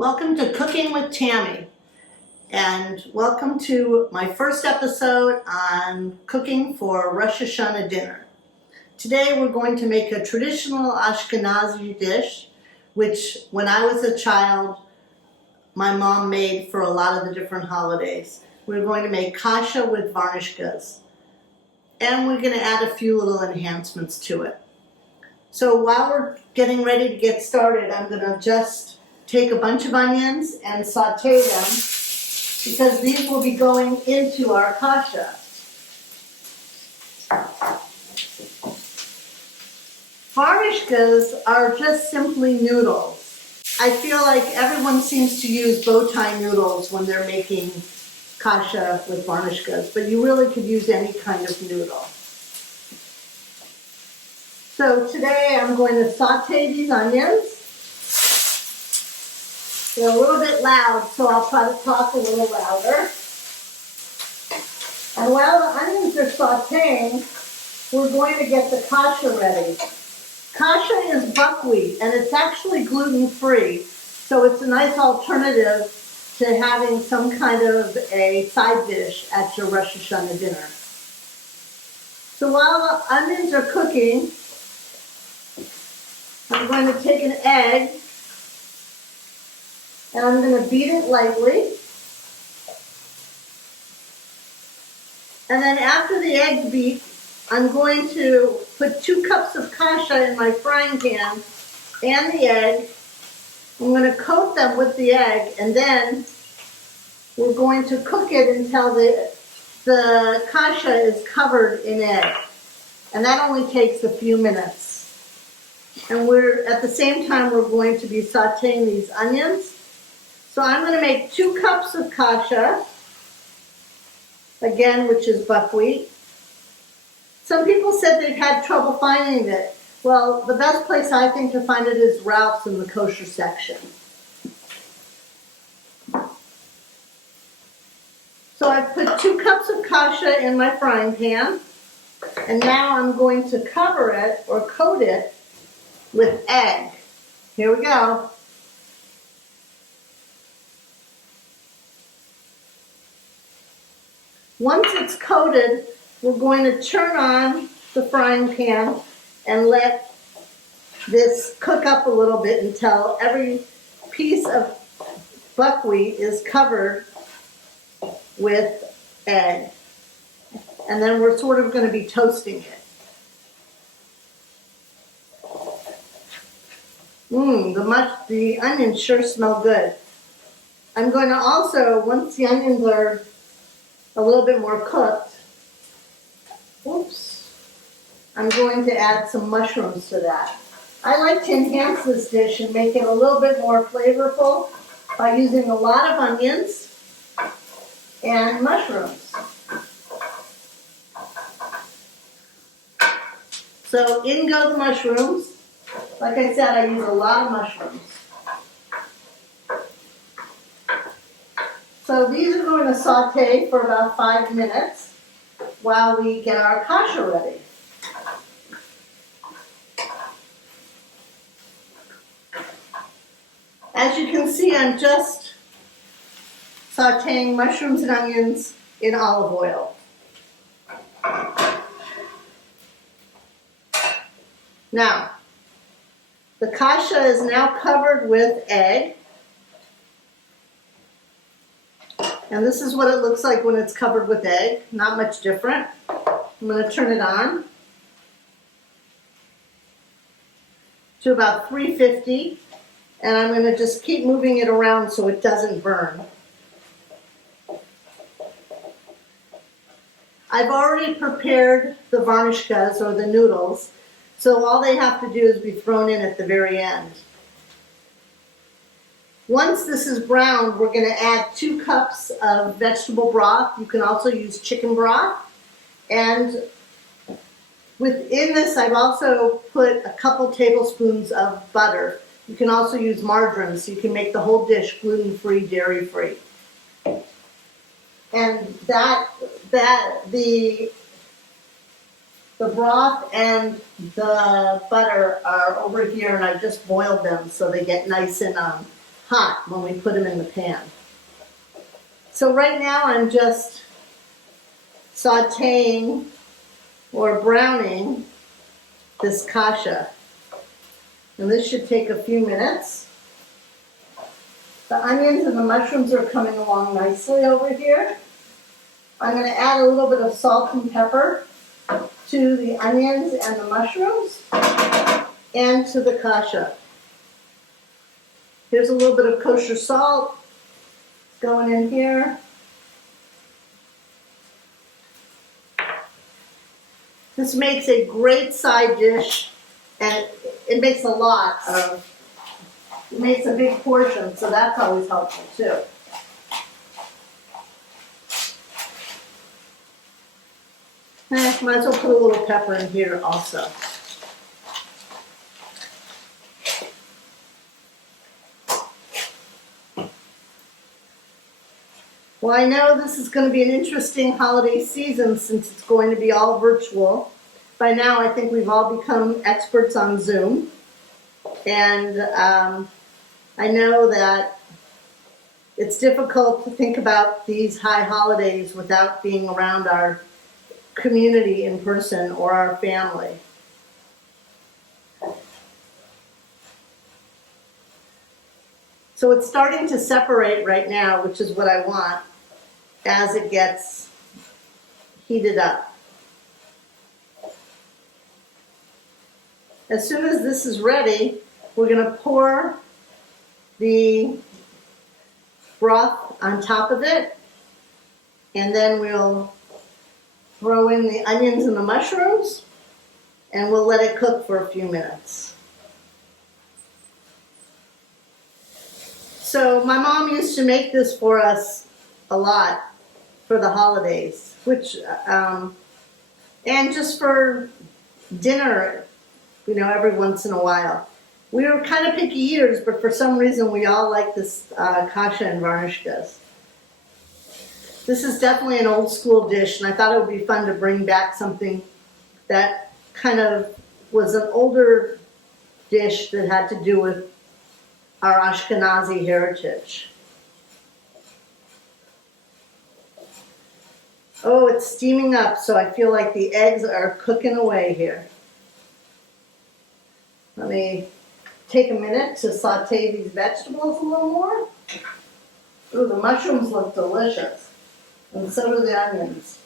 Welcome to Cooking with Tammy, and welcome to my first episode on cooking for Rosh Hashanah dinner. Today we're going to make a traditional Ashkenazi dish, which when I was a child, my mom made for a lot of the different holidays. We're going to make kasha with varnishkes, and we're going to add a few little enhancements to it. So while we're getting ready to get started, I'm going to just take a bunch of onions and saute them because these will be going into our kasha. Varnishkes are just simply noodles. I feel like everyone seems to use bow tie noodles when they're making kasha with varnishkes, but you really could use any kind of noodle. So today I'm going to saute these onions. They're a little bit loud, so I'll try to talk a little louder. And while the onions are sauteing, we're going to get the kasha ready. Kasha is buckwheat, and it's actually gluten-free, so it's a nice alternative to having some kind of a side dish at your Rosh Hashanah dinner. So while the onions are cooking, I'm going to take an egg and I'm going to beat it lightly. And then after the egg's beat, I'm going to put 2 cups of kasha in my frying pan and the egg. I'm going to coat them with the egg, and then we're going to cook it until the kasha is covered in egg. And that only takes a few minutes. And at the same time, we're going to be sauteing these onions. So I'm going to make 2 cups of kasha, again, which is buckwheat. Some people said they've had trouble finding it. Well, the best place I think to find it is Ralph's in the kosher section. So I've put 2 cups of kasha in my frying pan, and now I'm going to cover it or coat it with egg. Here we go. Once it's coated, we're going to turn on the frying pan and let this cook up a little bit until every piece of buckwheat is covered with egg. And then we're sort of going to be toasting it. The onions sure smell good. I'm going to also, once the onions are a little bit more cooked, I'm going to add some mushrooms to that. I like to enhance this dish and make it a little bit more flavorful by using a lot of onions and mushrooms. So in go the mushrooms. Like I said, I use a lot of mushrooms. So these are going to saute for about 5 minutes while we get our kasha ready. As you can see, I'm just sauteing mushrooms and onions in olive oil. Now, the kasha is now covered with egg. And this is what it looks like when it's covered with egg. Not much different. I'm going to turn it on to about 350. And I'm going to just keep moving it around so it doesn't burn. I've already prepared the varnishkes, or the noodles, so all they have to do is be thrown in at the very end. Once this is browned, we're going to add 2 cups of vegetable broth. You can also use chicken broth. And within this, I've also put a couple tablespoons of butter. You can also use margarine, so you can make the whole dish gluten-free, dairy-free. And the broth and the butter are over here, and I've just boiled them so they get nice and hot when we put them in the pan. So right now I'm just sauteing or browning this kasha. And this should take a few minutes. The onions and the mushrooms are coming along nicely over here. I'm going to add a little bit of salt and pepper to the onions and the mushrooms and to the kasha. Here's a little bit of kosher salt going in here. This makes a great side dish, and it makes it makes a big portion, so that's always helpful too. Might as well put a little pepper in here also. Well, I know this is going to be an interesting holiday season since it's going to be all virtual. By now, I think we've all become experts on Zoom. And I know that it's difficult to think about these high holidays without being around our community in person or our family. So it's starting to separate right now, which is what I want, as it gets heated up. As soon as this is ready, we're going to pour the broth on top of it, and then we'll throw in the onions and the mushrooms, and we'll let it cook for a few minutes. So my mom used to make this for us a lot for the holidays, which and just for dinner, every once in a while. We were kind of picky eaters, but for some reason we all like this kasha and varnishkes. This is definitely an old school dish, and I thought it would be fun to bring back something that kind of was an older dish that had to do with our Ashkenazi heritage. Oh, it's steaming up, so I feel like the eggs are cooking away here. Let me take a minute to saute these vegetables a little more. Ooh, the mushrooms look delicious, and so do the onions.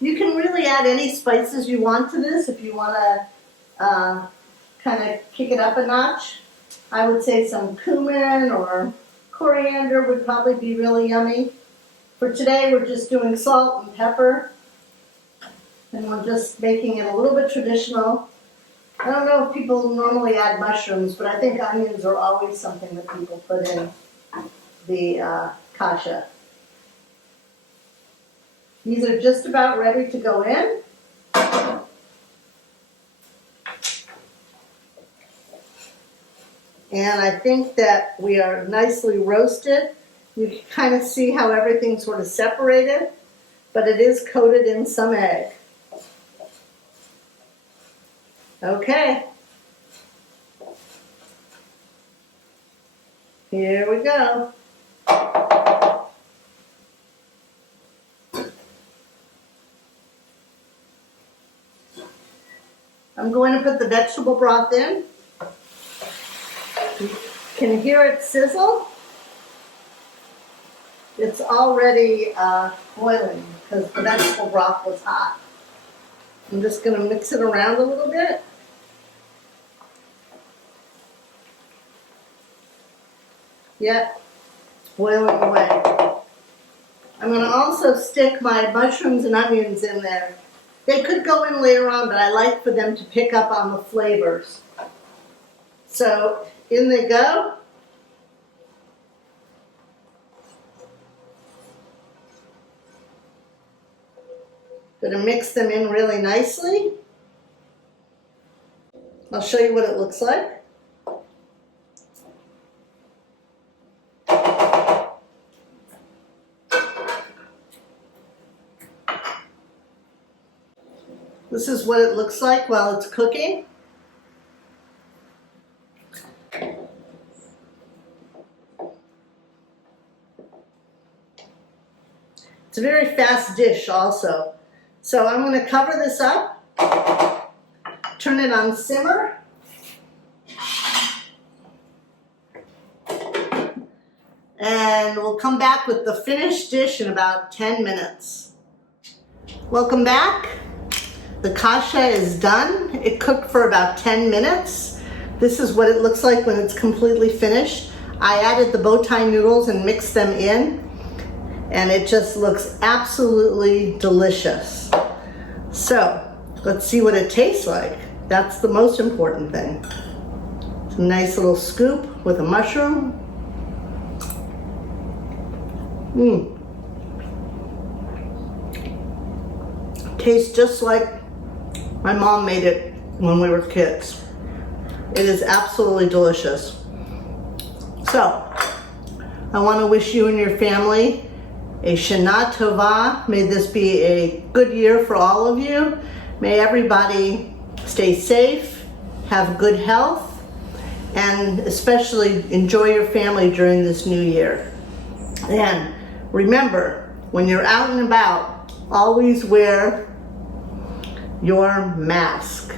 You can really add any spices you want to this if you want to kind of kick it up a notch. I would say some cumin or coriander would probably be really yummy. For today, we're just doing salt and pepper, and we're just making it a little bit traditional. I don't know if people normally add mushrooms, but I think onions are always something that people put in the kasha. These are just about ready to go in. And I think that we are nicely roasted. You can kind of see how everything's sort of separated, but it is coated in some egg. Okay. Here we go. I'm going to put the vegetable broth in. You can hear it sizzle. It's already boiling because the vegetable broth was hot. I'm just going to mix it around a little bit. Yep, it's boiling away. I'm going to also stick my mushrooms and onions in there. They could go in later on, but I like for them to pick up on the flavors. So in they go. Going to mix them in really nicely. I'll show you what it looks like. This is what it looks like while it's cooking. It's a very fast dish also. So I'm going to cover this up, turn it on simmer, and we'll come back with the finished dish in about 10 minutes. Welcome back. The kasha is done. It cooked for about 10 minutes. This is what it looks like when it's completely finished. I added the bow tie noodles and mixed them in, and it just looks absolutely delicious. So let's see what it tastes like. That's the most important thing. It's a nice little scoop with a mushroom. Tastes just like my mom made it when we were kids. It is absolutely delicious. So, I want to wish you and your family a Shana Tova. May this be a good year for all of you. May everybody stay safe, have good health, and especially enjoy your family during this new year. And remember, when you're out and about, always wear your mask.